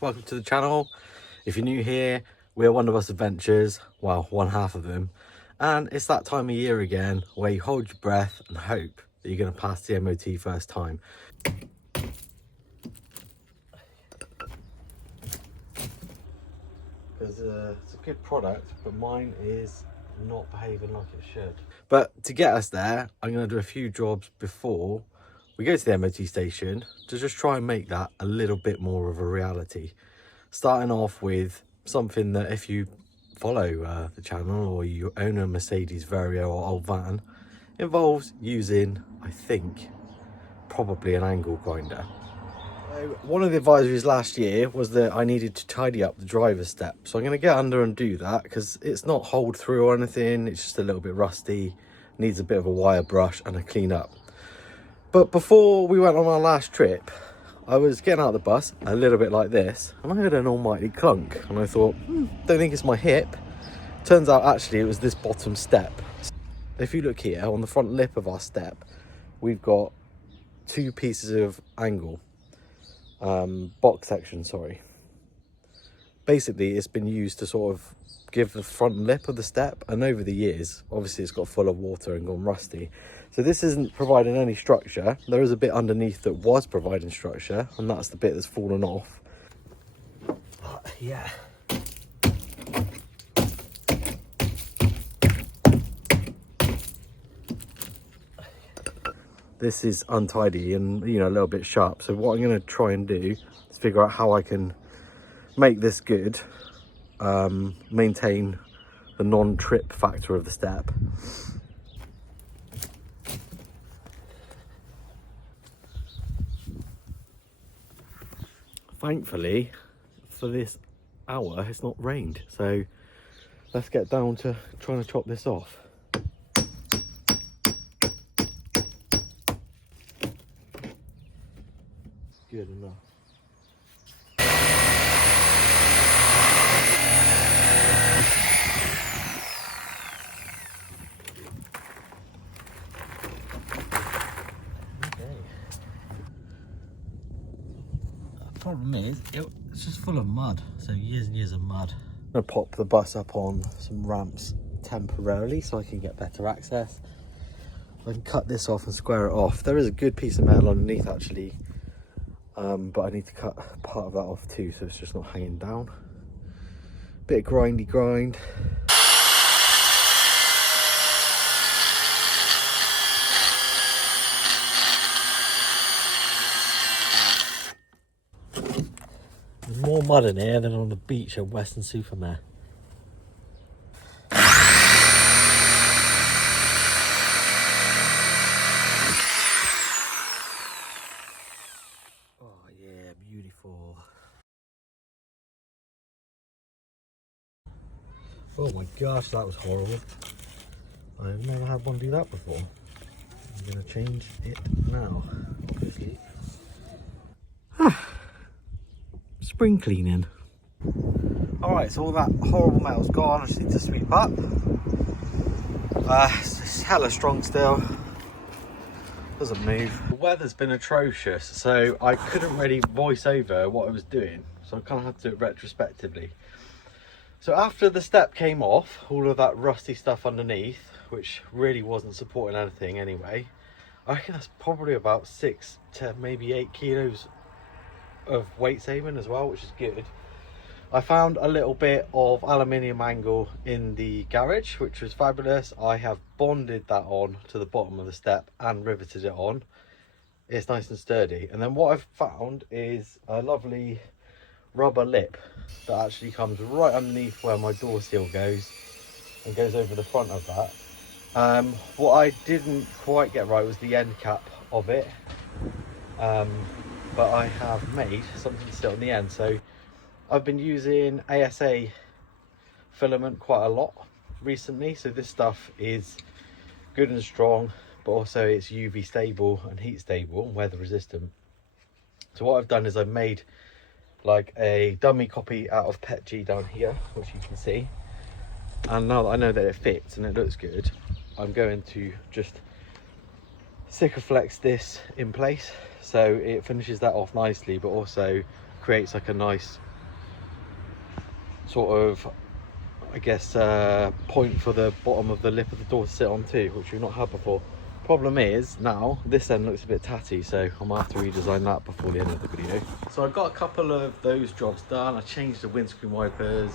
Welcome to the channel. If you're new here, we're Wanderbus Adventures, well, one half of them, and it's that time of year again where you hold your breath and hope that you're going to pass the MOT first time. Because it's a good product, but mine is not behaving like it should. But to get us there, I'm going to do a few jobs before we go to the MOT station to just try and make that a little bit more of a reality. Starting off with something that, if you follow the channel or you own a Mercedes Vario or old van, involves using, I think, probably an angle grinder. So one of the advisories last year was that I needed to tidy up the driver's step. So I'm going to get under and do that because it's not holed through or anything. It's just a little bit rusty, needs a bit of a wire brush and a clean up. But before we went on our last trip, I was getting out of the bus a little bit like this, and I heard an almighty clunk, and I thought, don't think it's my hip. Turns out actually it was this bottom step. If you look here on the front lip of our step, we've got two pieces of angle, box section, sorry. Basically, it's been used to sort of give the front lip of the step, and over the years, obviously it's got full of water and gone rusty. So this isn't providing any structure. There is a bit underneath that was providing structure, and that's the bit that's fallen off. Yeah. This is untidy and, you know, a little bit sharp. So what I'm going to try and do is figure out how I can make this good, maintain the non-trip factor of the step. Thankfully, for this hour, it's not rained. So let's get down to trying to chop this off. Good enough. Problem is, it's just full of mud, so years and years of mud. I'm going to pop the bus up on some ramps temporarily so I can get better access. I can cut this off and square it off. There is a good piece of metal underneath actually, but I need to cut part of that off too so it's just not hanging down. Bit of grindy grind. There's more mud in here than on the beach at Weston-super-Mare. Oh yeah, beautiful. Oh my gosh, that was horrible. I've never had one do that before. I'm going to change it now, obviously. Spring cleaning. Alright, so all that horrible metal's gone. I just need to sweep up. It's hella strong still. Doesn't move. The weather's been atrocious, so I couldn't really voice over what I was doing. So I kind of had to do it retrospectively. So after the step came off, all of that rusty stuff underneath, which really wasn't supporting anything anyway, I reckon that's probably about 6 to maybe 8 kilos of weight saving as well, which is good. I found a little bit of aluminium angle in the garage, which was fabulous. I have bonded that on to the bottom of the step and riveted it on. It's nice and sturdy. And then what I've found is a lovely rubber lip that actually comes right underneath where my door seal goes and goes over the front of that. What I didn't quite get right was the end cap of it, but I have made something to sit on the end. So I've been using ASA filament quite a lot recently, so this stuff is good and strong, but also it's UV stable and heat stable and weather resistant. So what I've done is I've made like a dummy copy out of PETG down here, which you can see, and now that I know that it fits and it looks good, I'm going to just Sikaflex this in place so it finishes that off nicely, but also creates like a nice sort of, I guess, point for the bottom of the lip of the door to sit on too, which we've not had before. Problem is, now this end looks a bit tatty, so I might have to redesign that before the end of the video. So I've got a couple of those jobs done. I changed the windscreen wipers,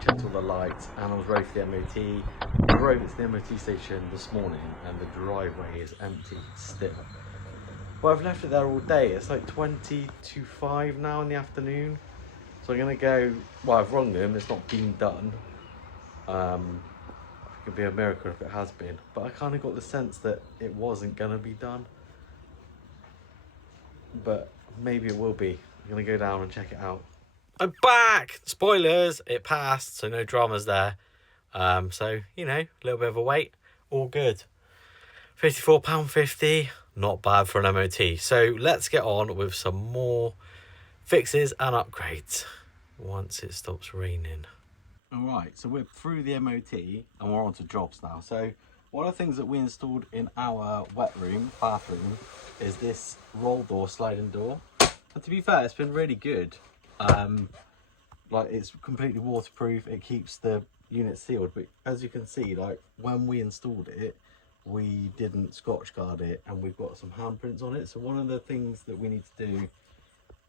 checked all the lights, and I was ready for the MOT. I drove it to the MOT station this morning and the driveway is empty still. But I've left it there all day. It's like 20 to 5 now in the afternoon. So I'm gonna go, well, I've rung them, it's not been done. It could be a miracle if it has been, but I kind of got the sense that it wasn't gonna be done. But maybe it will be. I'm gonna go down and check it out. I'm back! Spoilers, it passed, so no dramas there. So, you know, a little bit of a wait, all good. £54.50, not bad for an MOT. So let's get on with some more fixes and upgrades once it stops raining. Alright, so we're through the MOT and we're on to jobs now. So one of the things that we installed in our wet room, bathroom, is this roll door, sliding door. And to be fair, it's been really good. Like, it's completely waterproof, it keeps the unit sealed, but as you can see, like, when we installed it, we didn't Scotch guard it and we've got some handprints on it. So one of the things that we need to do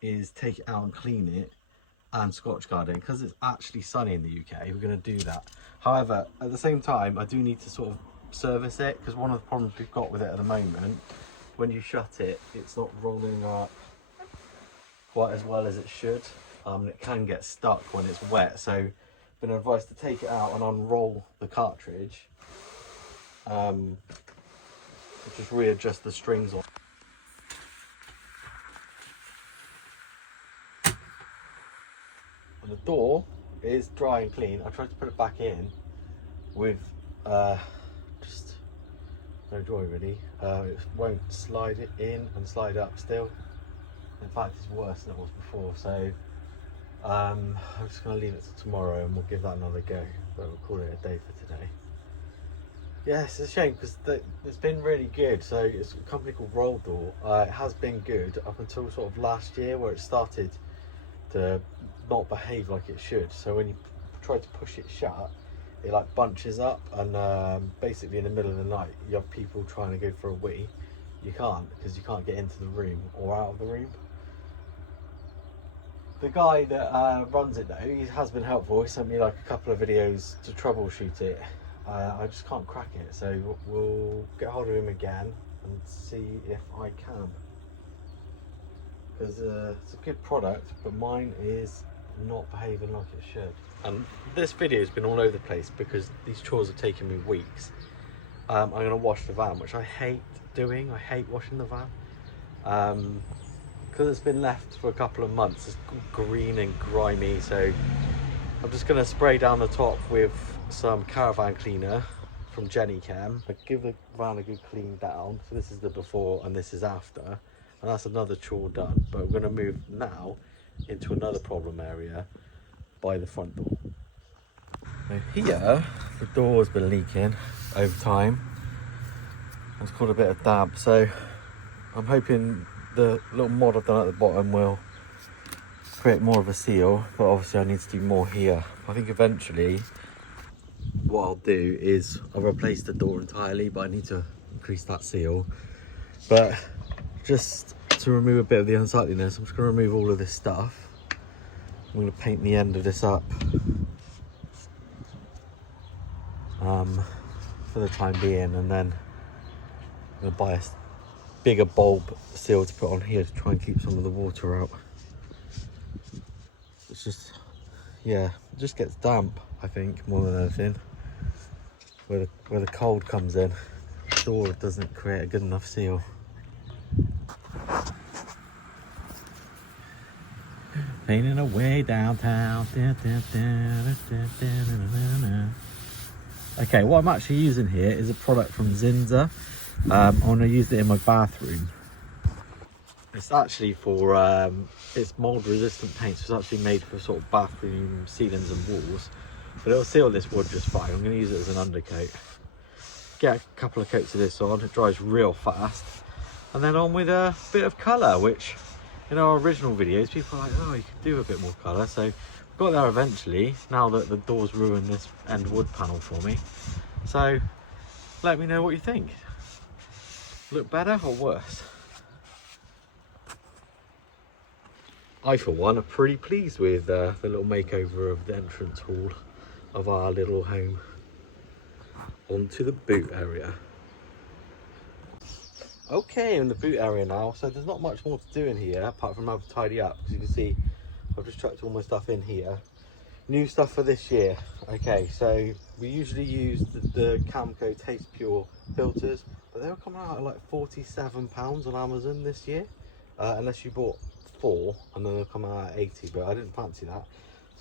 is take it out and clean it and Scotch guard it. Because it's actually sunny in the UK, we're going to do that. However, at the same time, I do need to sort of service it, because one of the problems we've got with it at the moment, when you shut it, it's not rolling up quite as well as it should. It can get stuck when it's wet, so I've been advised to take it out and unroll the cartridge, just readjust the strings on. And the door is dry and clean. I tried to put it back in with just no joy really. It won't slide it in and slide up still. In fact, it's worse than it was before, so I'm just going to leave it till tomorrow and we'll give that another go, but we'll call it a day for today. Yeah, it's a shame because it's been really good. So it's a company called Roll Door. It has been good up until sort of last year, where it started to not behave like it should. So when you try to push it shut, it like bunches up, and basically in the middle of the night you have people trying to go for a wee. You can't, because you can't get into the room or out of the room. The guy that runs it though, he has been helpful. He sent me like a couple of videos to troubleshoot it. I just can't crack it, so we'll get hold of him again and see if I can. Because it's a good product, but mine is not behaving like it should. And this video has been all over the place because these chores have taken me weeks. I'm going to wash the van, which I hate doing. I hate washing the van. Because it's been left for a couple of months, it's green and grimy, so I'm just going to spray down the top with some caravan cleaner from Jenny Cam. I give the van a good clean down. So this is the before and this is after, and that's another chore done. But we're going to move now into another problem area by the front door. So here, the door has been leaking over time. It's called a bit of damp, so I'm hoping the little mod I've done at the bottom will create more of a seal, but obviously I need to do more here. I think eventually what I'll do is I'll replace the door entirely, but I need to increase that seal. But just to remove a bit of the unsightliness, I'm just going to remove all of this stuff. I'm going to paint the end of this up for the time being, and then I'm going to buy a bigger bulb seal to put on here to try and keep some of the water out. It's just, yeah, it just gets damp, I think, more than anything. Where the cold comes in, the door doesn't create a good enough seal. Painting away downtown. Okay, what I'm actually using here is a product from Zinza. I'm going to use it in my bathroom. It's actually for, it's mold resistant paint, so it's actually made for sort of bathroom ceilings and walls. But it'll seal this wood just fine. I'm going to use it as an undercoat. Get a couple of coats of this on, it dries real fast. And then on with a bit of colour, which in our original videos, people are like, oh, you could do a bit more colour. So we got there eventually, now that the doors ruined this end wood panel for me. So let me know what you think. Look better or worse? I, for one, are pretty pleased with the little makeover of the entrance hall of our little home. Onto the boot area. Okay, in the boot area now, so there's not much more to do in here apart from have to tidy up. As you can see, I've just chucked all my stuff in here. New stuff for this year. Okay, so we usually use the Camco Taste Pure filters, but they were coming out at like £47 on Amazon this year, unless you bought 4, and then they'll come out at 80, but I didn't fancy that.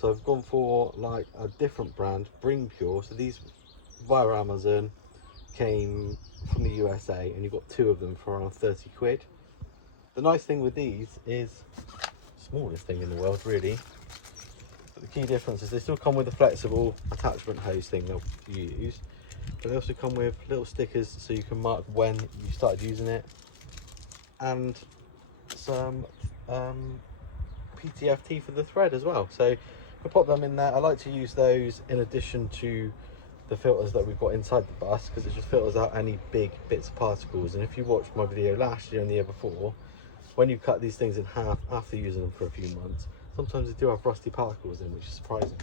So I've gone for like a different brand, Bring Pure. So these via Amazon came from the USA, and you got 2 of them for around 30 quid. The nice thing with these is, smallest thing in the world really, but the key difference is they still come with a flexible attachment hose thing they'll use, but they also come with little stickers so you can mark when you started using it, and some PTFT for the thread as well. So I pop them in there. I like to use those in addition to the filters that we've got inside the bus, because it just filters out any big bits of particles. And if you watched my video last year and the year before, when you cut these things in half after using them for a few months, sometimes they do have rusty particles in, which is surprising.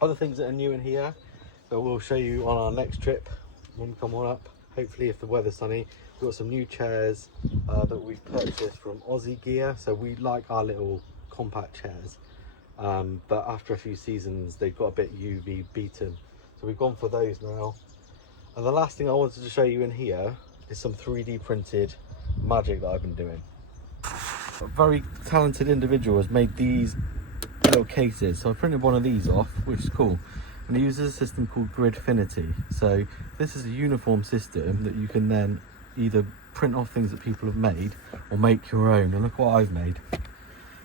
Other things that are new in here that we'll show you on our next trip when we come on up, hopefully if the weather's sunny. We've got some new chairs that we've purchased from Aussie Gear. So we like our little compact chairs, but after a few seasons they've got a bit UV beaten, so we've gone for those now. And the last thing I wanted to show you in here is some 3D printed magic that I've been doing. A very talented individual has made these little cases, so I printed one of these off, which is cool, and it uses a system called Gridfinity. So this is a uniform system that you can then either print off things that people have made or make your own. And look what I've made.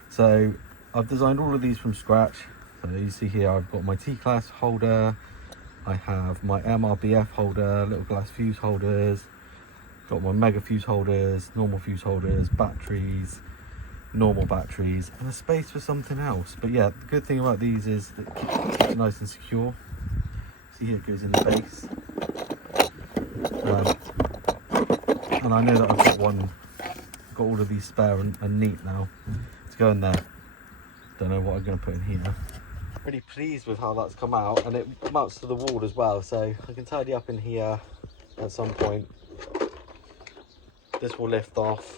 So I've designed all of these from scratch. So you see here I've got my T-class holder, I have my MRBF holder, little glass fuse holders, got my mega fuse holders, normal fuse holders, batteries, normal batteries, and a space for something else. But yeah, the good thing about these is that it keeps it nice and secure. See here, it goes in the base. And I know that I've got all of these spare and neat now to go in there. Don't know what I'm going to put in here. Pretty pleased with how that's come out, and it mounts to the wall as well, so I can tidy up in here at some point. This will lift off,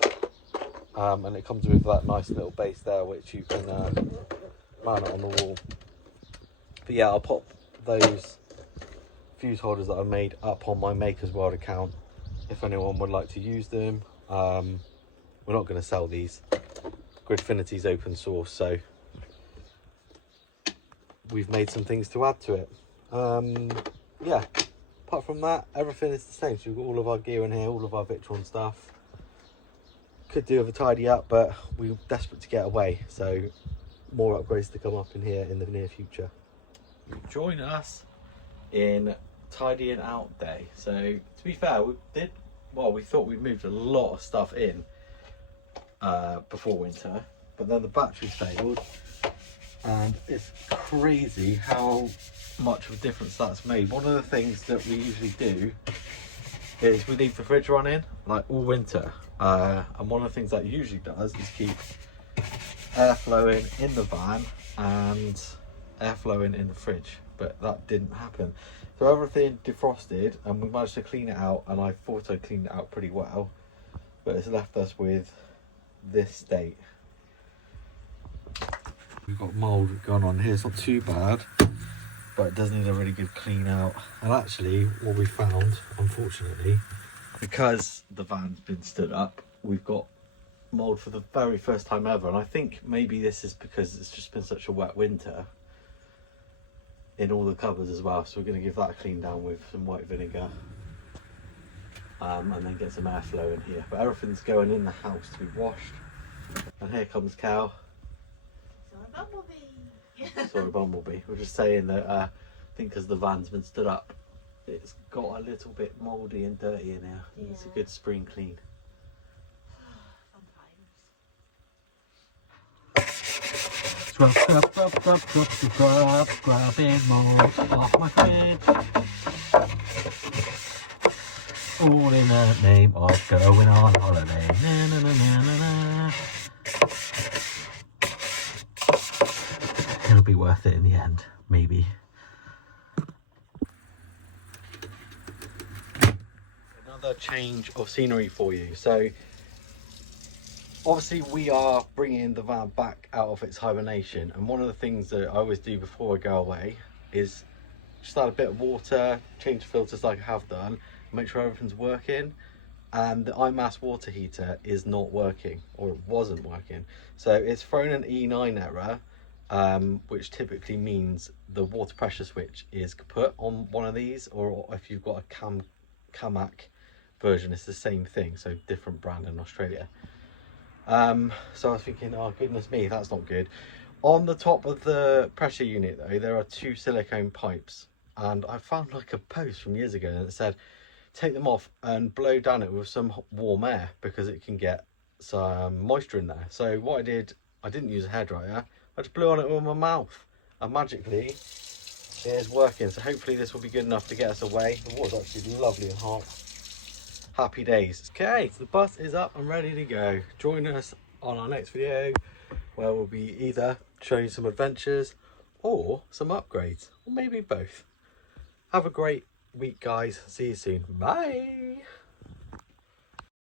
and it comes with that nice little base there which you can mount it on the wall. But yeah, I'll pop those fuse holders that I made up on my Maker's World account if anyone would like to use them. We're not going to sell these. Gridfinity's open source, so we've made some things to add to it. Yeah, apart from that, everything is the same. So we've got all of our gear in here, all of our Victron stuff. Could do with a tidy up, but we're desperate to get away, so more upgrades to come up in here in the near future. Join us in tidying out day. So to be fair, we thought we'd moved a lot of stuff in before winter, but then the batteries failed, and it's crazy how much of a difference that's made. One of the things that we usually do is we leave the fridge running like all winter, and one of the things that usually does is keep air flowing in the van and air flowing in the fridge, but that didn't happen. So everything defrosted and we managed to clean it out, and I thought I cleaned it out pretty well, but it's left us with this state. We've got mould going on here. It's not too bad, but it does need a really good clean out. And actually what we found, unfortunately, because the van's been stood up, we've got mould for the very first time ever. And I think maybe this is because it's just been such a wet winter in all the cupboards as well. So we're going to give that a clean down with some white vinegar, and then get some airflow in here. But everything's going in the house to be washed. And here comes Cal. Sorry, Bumblebee. We're just saying that I think because the van's been stood up, it's got a little bit mouldy and dirty in here. Yeah. It's a good spring clean. Scrubbing mould off my fridge. All in the name of going on holiday. Na, na, na, na, na, na. It'll be worth it in the end, maybe. Another change of scenery for you. So obviously we are bringing the van back out of its hibernation, and one of the things that I always do before I go away is just add a bit of water, change the filters like I have done, make sure everything's working. And the iMass water heater is not working, or it wasn't working, so it's thrown an E9 error, which typically means the water pressure switch is kaput on one of these, or if you've got a Camac version, it's the same thing, so different brand in Australia. So I was thinking, oh goodness me, that's not good. On the top of the pressure unit though, there are 2 silicone pipes, and I found like a post from years ago and it said take them off and blow down it with some warm air because it can get some moisture in there. So what I did, I didn't use a hairdryer, I just blew on it with my mouth, and magically it is working. So hopefully this will be good enough to get us away. The water's actually lovely and hot. Happy days. Okay, so the bus is up and ready to go. Join us on our next video where we'll be either showing some adventures or some upgrades, or maybe both. Have a great week guys, see you soon, bye.